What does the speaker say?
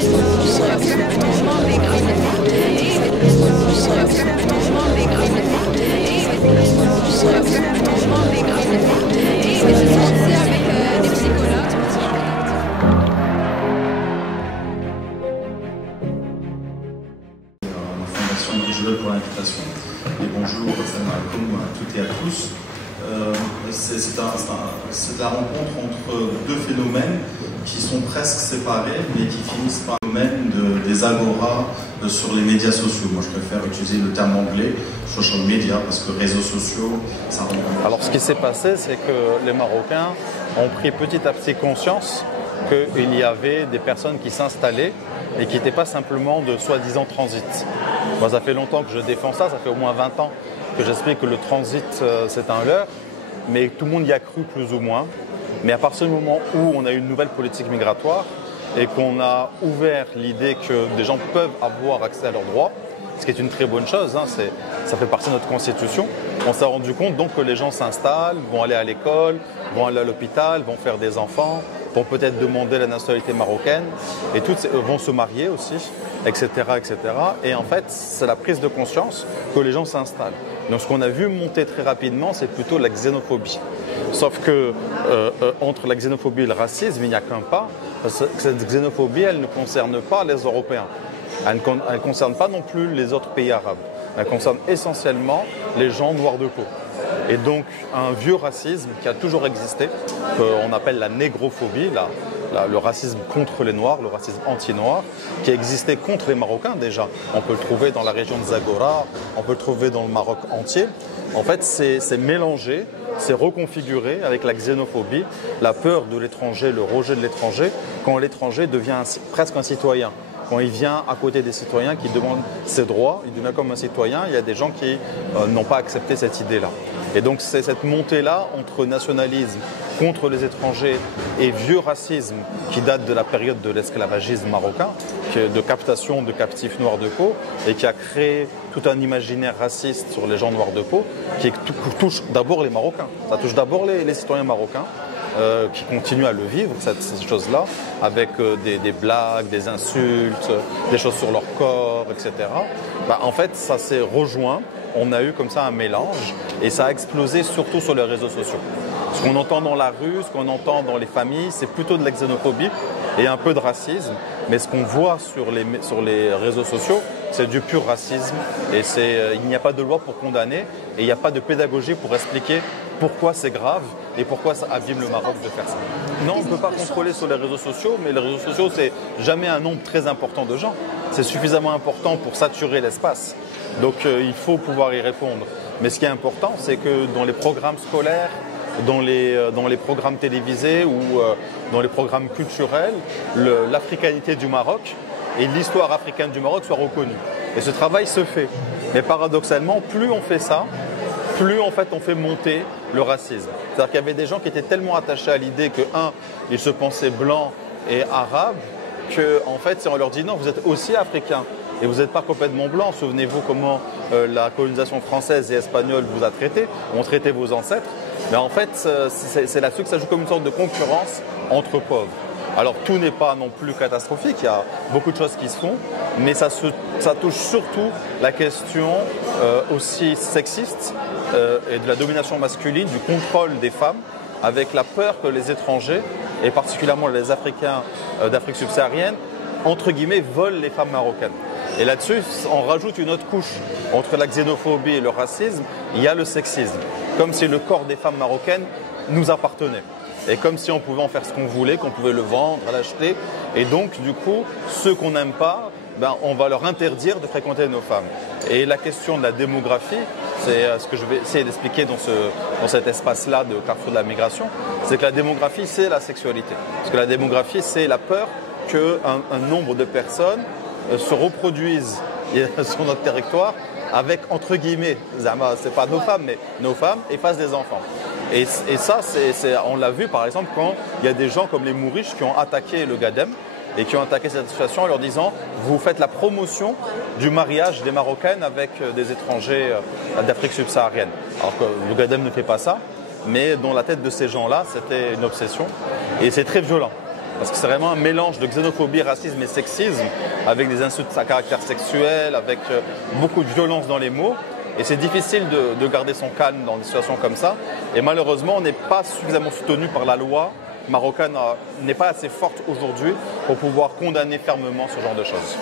Pour l'invitation et bonjour salam alaikum à toutes et à tous. C'est la rencontre entre deux phénomènes qui sont presque séparés mais qui finissent par le phénomène des agoras sur les médias sociaux. Moi je préfère utiliser le terme anglais social media parce que réseaux sociaux ça rencontre. Alors ce qui s'est passé, c'est que les Marocains ont pris petit à petit conscience qu'il y avait des personnes qui s'installaient et qui n'étaient pas simplement de soi-disant transit. Moi, ça fait longtemps que je défends ça, ça fait au moins 20 ans que j'explique que le transit, c'est un leurre, mais tout le monde y a cru plus ou moins. Mais à partir du moment où on a une nouvelle politique migratoire et qu'on a ouvert l'idée que des gens peuvent avoir accès à leurs droits, ce qui est une très bonne chose, hein, ça fait partie de notre constitution, on s'est rendu compte donc que les gens s'installent, vont aller à l'école, vont aller à l'hôpital, vont faire des enfants, vont peut-être demander la nationalité marocaine et toutes vont se marier aussi, etc., etc. Et en fait, c'est la prise de conscience que les gens s'installent. Donc ce qu'on a vu monter très rapidement, c'est plutôt la xénophobie. Sauf que entre la xénophobie et le racisme, il n'y a qu'un pas. Parce que cette xénophobie, elle ne concerne pas les Européens. Elle ne concerne pas non plus les autres pays arabes. Elle concerne essentiellement les gens noirs de peau. Et donc un vieux racisme qui a toujours existé, qu'on appelle la négrophobie, le racisme contre les Noirs, le racisme anti-noir, qui existait contre les Marocains déjà. On peut le trouver dans la région de Zagora, on peut le trouver dans le Maroc entier. En fait, c'est mélangé, c'est reconfiguré avec la xénophobie, la peur de l'étranger, le rejet de l'étranger, quand l'étranger devient presque un citoyen. Quand il vient à côté des citoyens qui demandent ses droits, il devient comme un citoyen, il y a des gens qui n'ont pas accepté cette idée-là. Et donc c'est cette montée-là entre nationalisme contre les étrangers et vieux racisme qui date de la période de l'esclavagisme marocain, de captation de captifs noirs de peau, et qui a créé tout un imaginaire raciste sur les gens noirs de peau, qui touche d'abord les Marocains. Ça touche d'abord les citoyens marocains, qui continuent à le vivre, cette chose-là, avec des blagues, des insultes, des choses sur leur corps, etc. En fait, ça s'est rejoint, on a eu comme ça un mélange, et ça a explosé surtout sur les réseaux sociaux. Ce qu'on entend dans la rue, ce qu'on entend dans les familles, c'est plutôt de la xénophobie et un peu de racisme, mais ce qu'on voit sur les réseaux sociaux, c'est du pur racisme, et il n'y a pas de loi pour condamner, et il n'y a pas de pédagogie pour expliquer pourquoi c'est grave et pourquoi ça abîme le Maroc de faire ça. Non, on ne peut pas contrôler sur les réseaux sociaux, mais les réseaux sociaux, c'est jamais un nombre très important de gens. C'est suffisamment important pour saturer l'espace. Donc il faut pouvoir y répondre. Mais ce qui est important, c'est que dans les programmes scolaires, dans les programmes télévisés ou dans les programmes culturels, l'africanité du Maroc et l'histoire africaine du Maroc soient reconnues. Et ce travail se fait. Mais paradoxalement, plus on fait ça, plus en fait on fait monter le racisme. C'est-à-dire qu'il y avait des gens qui étaient tellement attachés à l'idée que, ils se pensaient blancs et arabes, que en fait, si on leur dit non, vous êtes aussi africains et vous n'êtes pas complètement blancs, souvenez-vous comment la colonisation française et espagnole vous a traité, ont traité vos ancêtres, mais en fait, c'est là-dessus que ça joue comme une sorte de concurrence entre pauvres. Alors tout n'est pas non plus catastrophique, il y a beaucoup de choses qui se font, mais ça touche surtout la question aussi sexiste et de la domination masculine, du contrôle des femmes, avec la peur que les étrangers, et particulièrement les Africains d'Afrique subsaharienne, entre guillemets, volent les femmes marocaines. Et là-dessus, on rajoute une autre couche. Entre la xénophobie et le racisme, il y a le sexisme. Comme si le corps des femmes marocaines nous appartenait. Et comme si on pouvait en faire ce qu'on voulait, qu'on pouvait le vendre, l'acheter. Et donc, du coup, ceux qu'on n'aime pas, on va leur interdire de fréquenter nos femmes. Et la question de la démographie, c'est ce que je vais essayer d'expliquer dans cet espace-là de Carrefour de la migration, c'est que la démographie, c'est la sexualité. Parce que la démographie, c'est la peur qu'un nombre de personnes se reproduisent sur notre territoire avec, entre guillemets, c'est pas nos femmes, mais nos femmes, et fassent des enfants. Et ça, on l'a vu par exemple quand il y a des gens comme les Mouriches qui ont attaqué le Gadem et qui ont attaqué cette situation en leur disant « vous faites la promotion du mariage des Marocaines avec des étrangers d'Afrique subsaharienne ». Alors que le Gadem ne fait pas ça, mais dans la tête de ces gens-là, c'était une obsession. Et c'est très violent. Parce que c'est vraiment un mélange de xénophobie, racisme et sexisme, avec des insultes à caractère sexuel, avec beaucoup de violence dans les mots. Et c'est difficile de garder son calme dans des situations comme ça. Et malheureusement, on n'est pas suffisamment soutenu par la loi marocaine, n'est pas assez forte aujourd'hui pour pouvoir condamner fermement ce genre de choses.